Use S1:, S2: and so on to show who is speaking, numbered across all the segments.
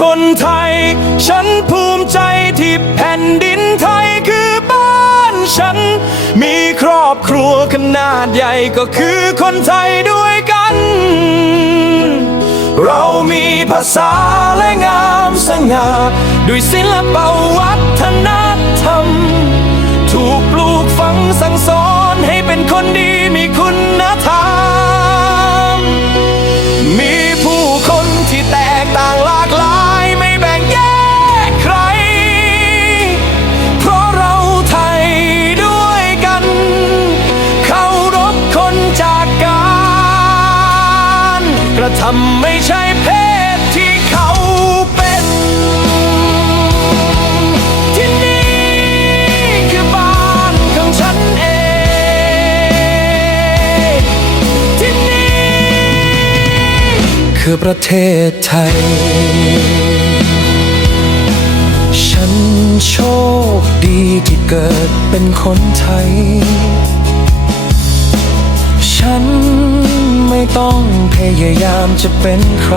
S1: คนไทย ฉันภูมิใจที่แผ่นดินไทยคือบ้านฉัน มีครอบครัวขนาดใหญ่ก็คือคนไทยด้วยกัน เรามีภาษาและงามสง่าด้วยศิลปวัฒนธรรม ถูกปลูกฝังสั่งสอนให้เป็นคนดี ทำไม่ใช่เพศที่เขาเป็น ที่นี่คือบ้านของฉันเอง ที่นี่คือประเทศไทย ฉันโชคดีที่เกิดเป็นคนไทย ฉัน ไม่ต้องพยายามจะเป็นใคร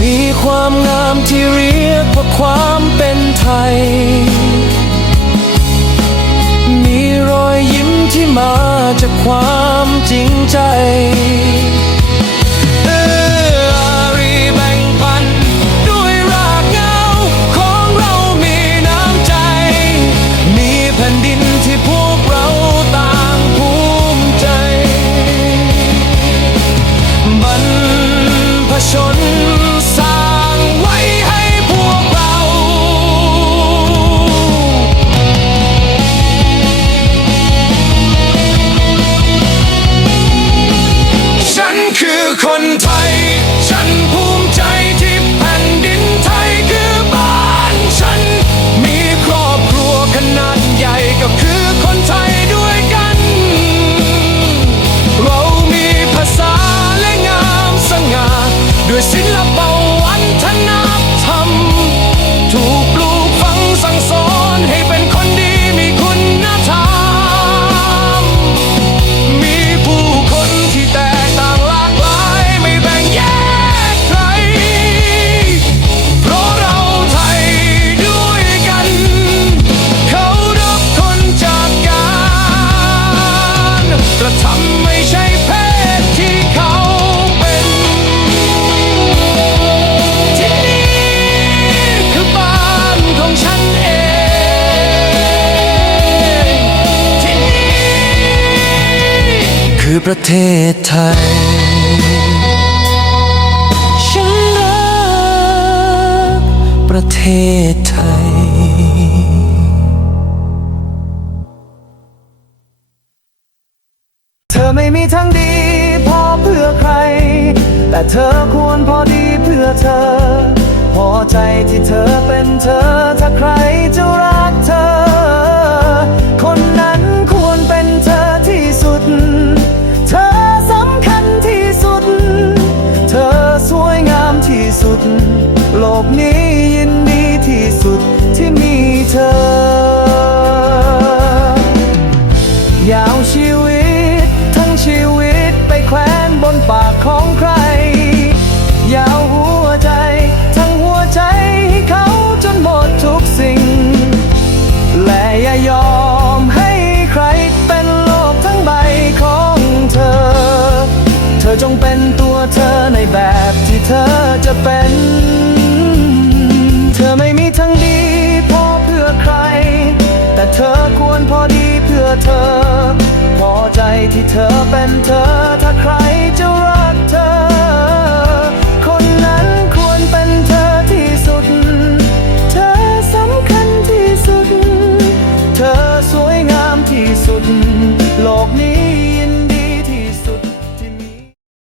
S1: มีความงามที่เรียกว่าความเป็นไทย มีรอยยิ้มที่มาจากความจริงใจ คือคนไทย ประเทศไทย ฉันรักประเทศไทย
S2: เธอไม่มีทางดีพอเพื่อใคร แต่เธอควรพอดีเพื่อเธอ พอใจที่เธอเป็นเธอถ้าใครจะรัก เธอ เพื่อเธอ พอใจที่เธอเป็นเธอ